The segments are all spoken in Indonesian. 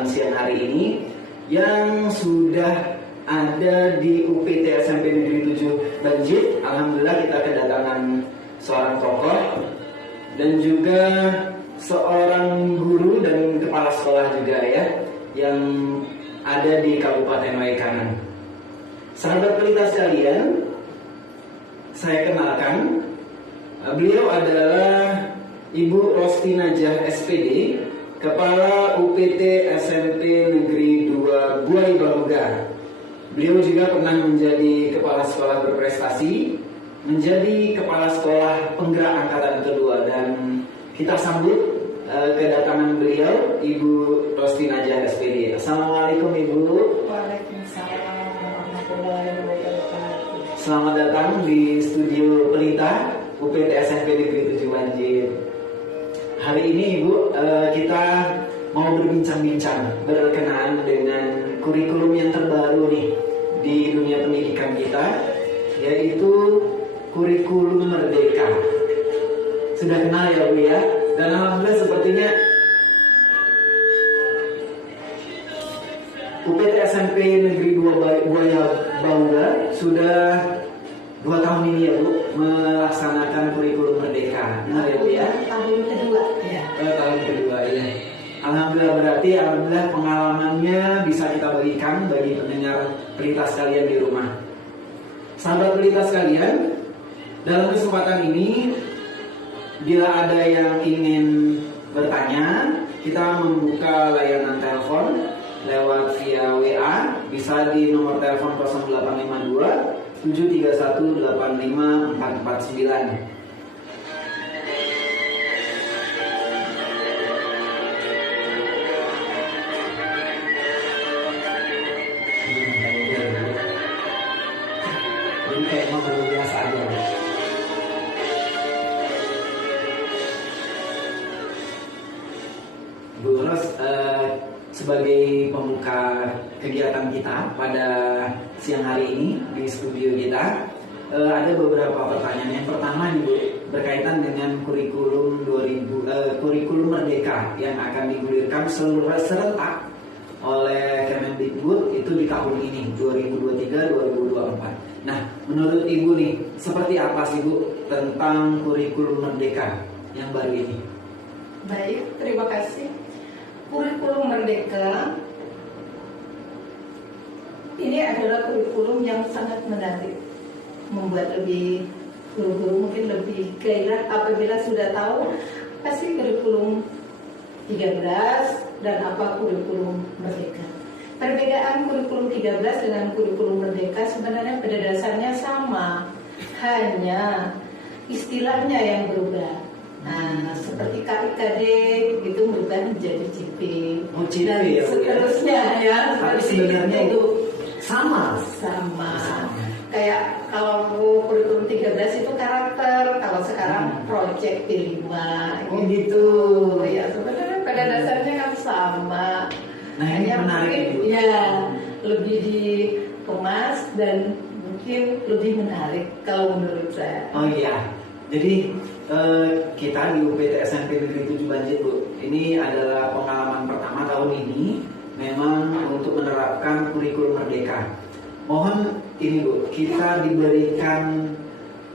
kesempatan siang hari ini yang sudah ada di UPT SMP Negeri 7 Banjir. Alhamdulillah kita kedatangan seorang tokoh dan juga seorang guru dan kepala sekolah juga ya, yang ada di Kabupaten Waikanan. Sahabat pelita sekalian, saya kenalkan, beliau adalah Ibu Rosti Najah SPD, Kepala UPT SMP Negeri 2 Buai Baluga. Beliau juga pernah menjadi kepala sekolah berprestasi, menjadi kepala sekolah penggerak angkatan kedua, dan kita sambut kedatangan beliau, Ibu Rosti Najah SPD. Assalamualaikum Ibu. Waalaikumsalam warahmatullahi wabarakatuh. Selamat datang di studio Pelita UPT SMP Negeri 7 Banjir. Hari ini Ibu, kita mau berbincang-bincang berkenaan dengan kurikulum yang terbaru nih di dunia pendidikan kita, yaitu kurikulum Merdeka. Sudah kenal ya Bu ya? Dan alhamdulillah sepertinya UPT SMP Negeri 2 Buaya Baluga sudah 2 tahun ini ya Bu melaksanakan kurikulum Merdeka. Benar ya Bu ya? Tahun kedua ya. Tahun kedua ya. Alhamdulillah pengalamannya bisa kita bagikan bagi pendengar pelita sekalian di rumah. Sahabat pelita sekalian, dalam kesempatan ini bila ada yang ingin bertanya, kita membuka layanan telepon lewat via WA, bisa di nomor telepon 0852 731 85449. Ini kayak mau biasa aja. Bu Ros, sebagai pembuka kegiatan kita pada siang hari ini di studio kita, ada beberapa pertanyaan. Yang pertama nih Bu, berkaitan dengan kurikulum kurikulum Merdeka yang akan digulirkan serentak oleh Kemendikbud itu di tahun ini 2023-2024. Nah, menurut Ibu nih, seperti apa sih Bu tentang kurikulum Merdeka yang baru ini? Baik, terima kasih. Kurikulum Merdeka ini adalah kurikulum yang sangat menarik, membuat lebih guru-guru mungkin lebih gairah apabila sudah tahu pasti kurikulum 13 dan apa kurikulum Merdeka. Perbedaan kurikulum 13 dengan kurikulum Merdeka sebenarnya pada dasarnya sama, hanya istilahnya yang berubah. Nah, seperti KIKD itu berubah menjadi CP, dan ya, seterusnya ya. Tapi sebenarnya itu sama. Kayak kalau kurikulum 13 itu karakter, kalau sekarang project P5. Gitu. Ya, sebenarnya pada dasarnya kan sama. Nah, ini menarik itu. Ya, lebih dikemas dan mungkin lebih menarik kalau menurut saya. Oh iya. Jadi kita di UPT SMP Negeri 7 Banjir Bu, ini adalah pengalaman pertama tahun ini memang untuk menerapkan kurikulum Merdeka. Mohon ini Bu, kita diberikan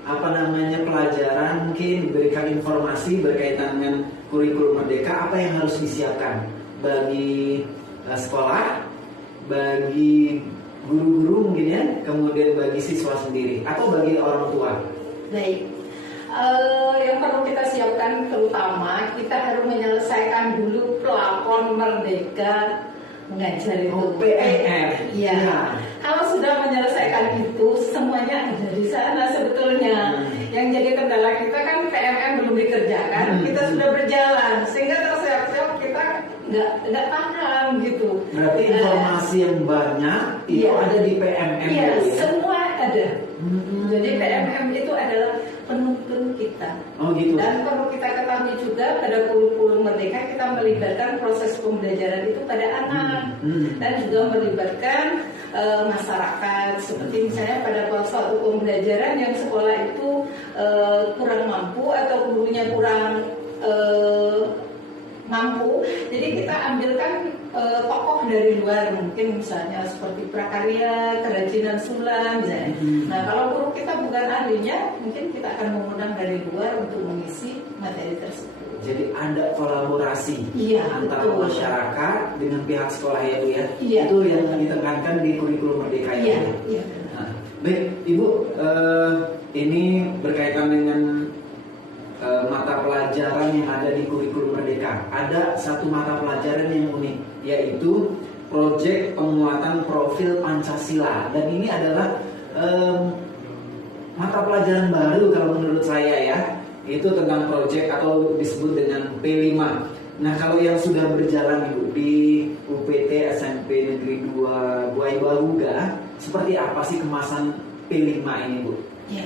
pelajaran, mungkin diberikan informasi berkaitan dengan kurikulum Merdeka, apa yang harus disiapkan bagi sekolah, bagi guru-guru mungkin ya, kemudian bagi siswa sendiri atau bagi orang tua. Baik. Yang perlu kita siapkan terutama kita harus menyelesaikan dulu pelakon Merdeka mengajar itu. PMM. Iya. Kalau sudah menyelesaikan itu semuanya ada di sana sebetulnya. Yang jadi kendala kita kan PMM belum dikerjakan, kita sudah berjalan sehingga tersiap-siap kita nggak paham gitu. Berarti informasi yang banyak itu ada di PMM. Iya, semua ada. Jadi PMM itu adalah penuntun kita. Oh gitu. Dan perlu kita ketahui juga pada kurikulum Merdeka kita melibatkan proses pembelajaran itu pada anak dan juga melibatkan masyarakat. Seperti misalnya pada suatu pembelajaran yang sekolah itu kurang mampu atau gurunya kurang mampu, jadi kita ambilkan tokoh dari luar, mungkin misalnya seperti prakarya, kerajinan sulam misalnya. Nah, kalau guru kita bukan ahlinya, mungkin kita akan mengundang dari luar untuk mengisi materi tersebut. Jadi ada kolaborasi antara betul. masyarakat dengan pihak sekolah ya Bu ya. Iya, Itu yang ditekankan di kurikulum Merdeka ya. Iya. Nah, baik Ibu, ini berkaitan dengan mata pelajaran yang ada di kurikulum Merdeka. Ada satu mata pelajaran yang unik, yaitu proyek penguatan profil Pancasila. Dan ini adalah mata pelajaran baru kalau menurut saya ya. Itu tentang proyek atau disebut dengan P5. Nah, kalau yang sudah berjalan Ibu di UPT SMP Negeri 2 Buai Baruga, seperti apa sih kemasan P5 ini Bu? Ya.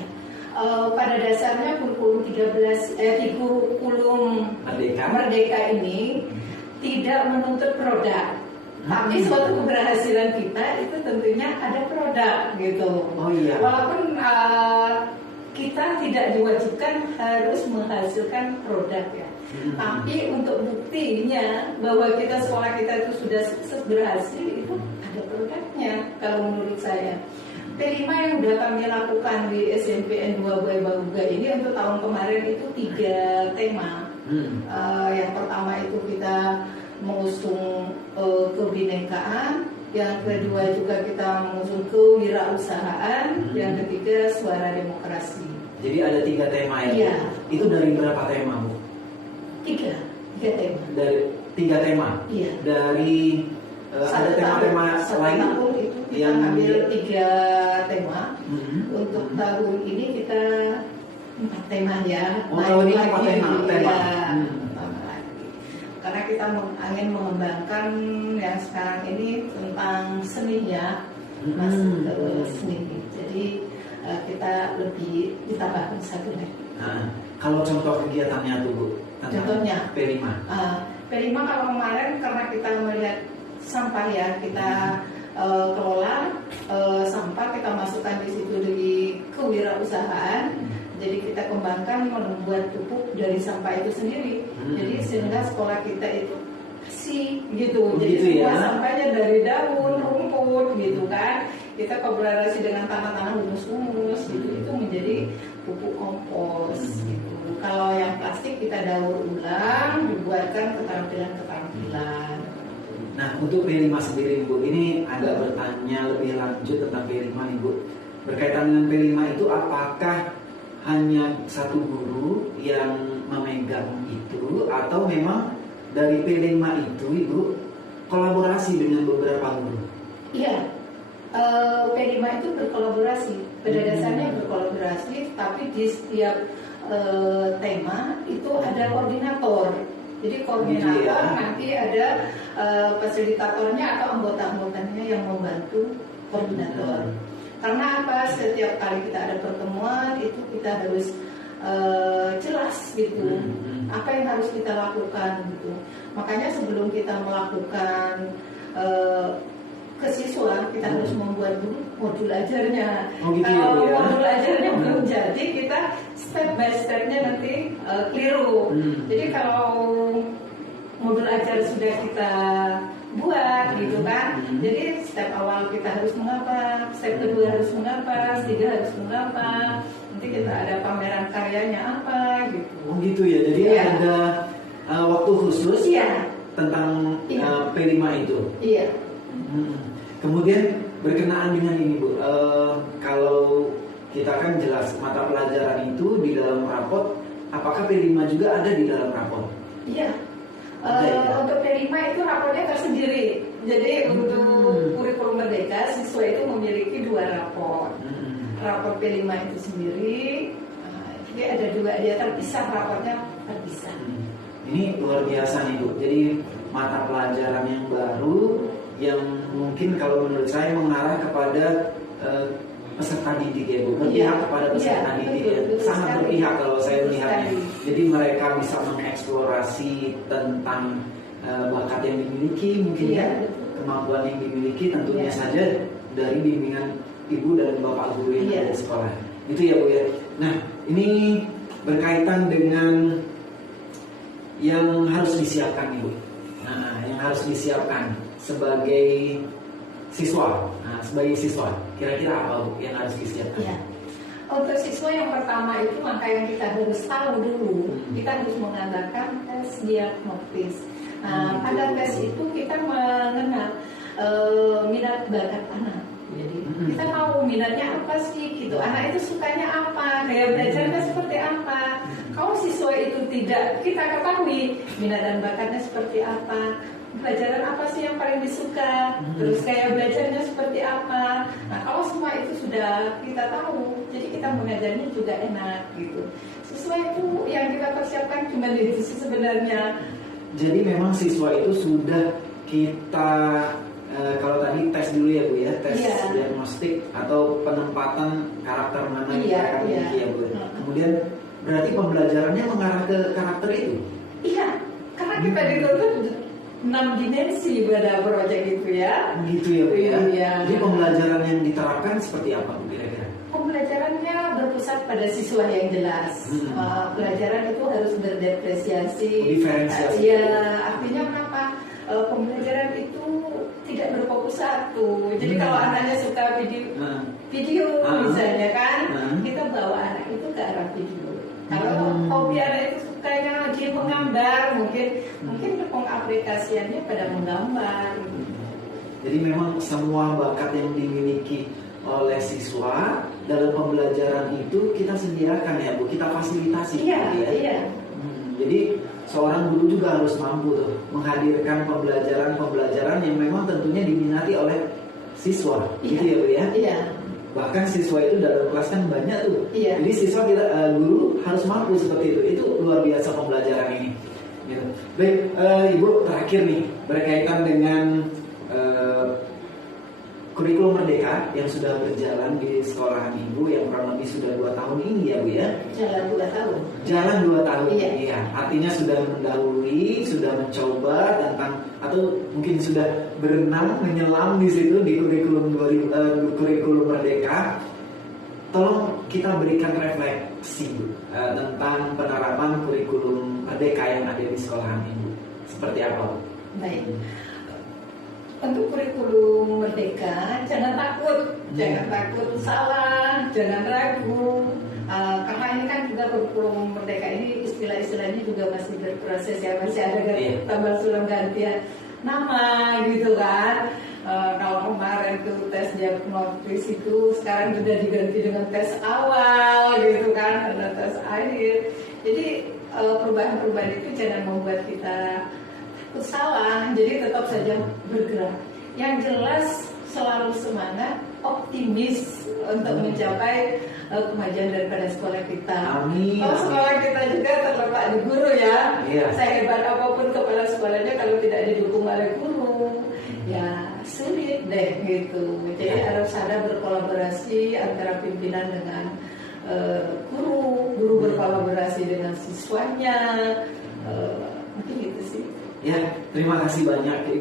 Pada dasarnya kurikulum 13 di kurikulum Merdeka ini tidak menuntut produk, tapi suatu keberhasilan kita itu tentunya ada produk gitu. Oh iya. Walaupun kita tidak diwajibkan harus menghasilkan produk ya, tapi untuk buktinya bahwa kita sekolah kita itu sudah sukses berhasil itu ada produknya kalau menurut saya. P5 yang sudah kami lakukan di SMPN 2 Buai Baruga ini untuk tahun kemarin itu 3 tema. Yang pertama itu kita mengusung kebinekaan, yang kedua juga kita mengusung kewirausahaan, yang ketiga suara demokrasi. Jadi ada 3 tema ya? Iya. Itu dari berapa tema Bu? 3 tema. Dari 3 tema? Iya. Dari ada tema-tema lain tahun itu kita yang ambil 3 tema. Untuk tahun ini kita 4 tema ya. Oh, tahun ini 4 tema. Karena kita ingin mengembangkan yang sekarang ini tentang seninya, masuk ke seni. Jadi kita lebih ditambahkan 1 lagi. Nah, kalau contoh kegiatannya tuh Bu, contohnya P5. P5 kalau kemarin karena kita melihat sampah ya, kita kelola sampah, kita masukkan di situ di kewirausahaan. Jadi kita kembangkan membuat pupuk dari sampah itu sendiri. Jadi sehingga sekolah kita itu bersih gitu. Jadi semua sampahnya dari daun, rumput gitu kan. Kita kolaborasi dengan tanah-tanah humus-humus gitu. Itu menjadi pupuk kompos gitu. Kalau yang plastik kita daur ulang, dibuatkan keterampilan-keterampilan. Nah, untuk P5 sendiri Bu, ini agak bertanya lebih lanjut tentang P5 nih Bu. Berkaitan dengan P5 itu apakah hanya satu guru yang memegang itu, atau memang dari P5 itu Ibu kolaborasi dengan beberapa guru? Iya, P5 itu berkolaborasi. Pada dasarnya berkolaborasi, tapi di setiap tema itu ada koordinator. Jadi koordinator nanti ada fasilitatornya atau anggota-anggotanya yang membantu koordinator. Karena apa? Setiap kali kita ada pertemuan itu kita harus jelas gitu. Apa yang harus kita lakukan gitu. Makanya sebelum kita melakukan ke siswa, kita harus membuat dulu modul ajarnya. Kalau modul ajarnya belum jadi, kita step by stepnya nanti keliru. Jadi kalau modul ajar sudah kita buat gitu kan, jadi step awal kita harus mengapa, step kedua harus mengapa, ketiga harus mengapa, nanti kita ada pameran karyanya apa gitu. Oh gitu ya, jadi ada waktu khusus tentang P5 itu. Iya. Kemudian berkenaan dengan ini Bu, kalau kita kan jelas mata pelajaran itu di dalam rapot, apakah P5 juga ada di dalam rapot? Iya. Untuk P5 itu rapotnya tersendiri. Jadi untuk kurikulum Merdeka, siswa itu memiliki 2 rapot. Rapot P5 itu sendiri, jadi ada 2, dia terpisah, rapotnya terpisah. Ini luar biasa nih Bu. Jadi mata pelajaran yang baru yang mungkin kalau menurut saya mengarah kepada peserta didik ya Bu, berpihak kepada peserta didik ya, sangat berpihak kalau saya melihatnya. Jadi mereka bisa mengeksplorasi tentang bakat yang dimiliki, mungkin kemampuan yang dimiliki, tentunya saja dari bimbingan ibu dan bapak guru yang ada di sekolah. Itu ya Bu ya. Nah, ini berkaitan dengan yang harus disiapkan Ibu. Nah, yang harus disiapkan sebagai siswa. Nah, sebagai siswa, kira-kira apa Bu yang harus disiapkan? Ya. Untuk siswa yang pertama itu maka yang kita harus tahu dulu, kita harus mengadakan tes diagnostis. Nah, pada tes itu kita mengenal minat bakat anak. Jadi kita tahu minatnya apa sih gitu. Anak itu sukanya apa, gaya belajarnya seperti apa. Kalau siswa itu tidak kita ketahui minat dan bakatnya seperti apa, pelajaran apa sih yang paling disuka, terus gaya belajarnya seperti apa. Nah, kalau semua itu sudah kita tahu, jadi kita mengajarnya juga enak gitu. Siswa itu yang kita persiapkan cuma itu sih sebenarnya. Jadi memang siswa itu sudah kita kalau tadi tes dulu ya Bu ya, tes diagnostik atau penempatan karakter mana yang mereka miliki ya Bu. Kemudian berarti pembelajarannya mengarah ke karakter itu? Iya, karena kita dituntut 6 dimensi pada proyek itu ya. Gitu ya Bu ya. Iya. Jadi pembelajaran yang diterapkan seperti apa Bu kira-kira? Pembelajarannya berpusat pada siswa yang jelas. Pelajaran itu harus berdepresiasi. Diferensiasi. Ya, artinya kenapa? Pembelajaran itu tidak berfokus satu. Jadi kalau anaknya suka video misalnya kan, kita bawa anak itu ke arah video. Kalau hobi anak itu sukanya dia menggambar, mungkin pengaplikasiannya pada menggambar. Jadi memang semua bakat yang dimiliki oleh siswa dalam pembelajaran itu kita sediakan ya Bu, kita fasilitasi. Iya, ya? iya. Jadi seorang guru juga harus mampu tuh menghadirkan pembelajaran yang memang tentunya diminati oleh siswa, gitu ya Bu ya. Iya. Bahkan siswa itu dalam kelas kan banyak tuh. Iya. Jadi siswa guru harus mampu seperti itu. Itu luar biasa pembelajaran ini. Gitu. Baik, Ibu terakhir nih berkaitan dengan kurikulum Merdeka yang sudah berjalan di sekolahan Ibu yang kurang lebih sudah 2 tahun ini ya Bu ya. Jalan 2 tahun. Jalan 2 tahun. Iya. Iya. Artinya sudah mendahului, sudah mencoba tentang atau mungkin sudah berenang menyelam di situ di kurikulum Merdeka. Tolong kita berikan refleksi Bu tentang penerapan kurikulum Merdeka yang ada di sekolahan Ibu. Seperti apa Bu? Baik. Untuk kurikulum Merdeka, jangan takut salah, jangan ragu. Karena ini kan juga kurikulum Merdeka ini istilah-istilahnya juga masih berproses ya, masih ada tambah sulam gantian nama gitu kan. Kalau kemarin tuh tes diagnostis itu sekarang sudah diganti dengan tes awal gitu kan, ada tes akhir. Jadi perubahan-perubahan itu jangan membuat kita salah, jadi tetap saja bergerak. Yang jelas selalu semangat, optimis untuk mencapai kemajuan daripada sekolah kita. Amin. Kalau sekolah kita juga terletak di guru ya. Iya. Sehebat apapun kepala sekolahnya kalau tidak didukung oleh guru, ya sulit deh gitu. Jadi harus ada berkolaborasi antara pimpinan dengan guru berkolaborasi dengan siswanya. Mungkin gitu sih. Ya, terima kasih banyak.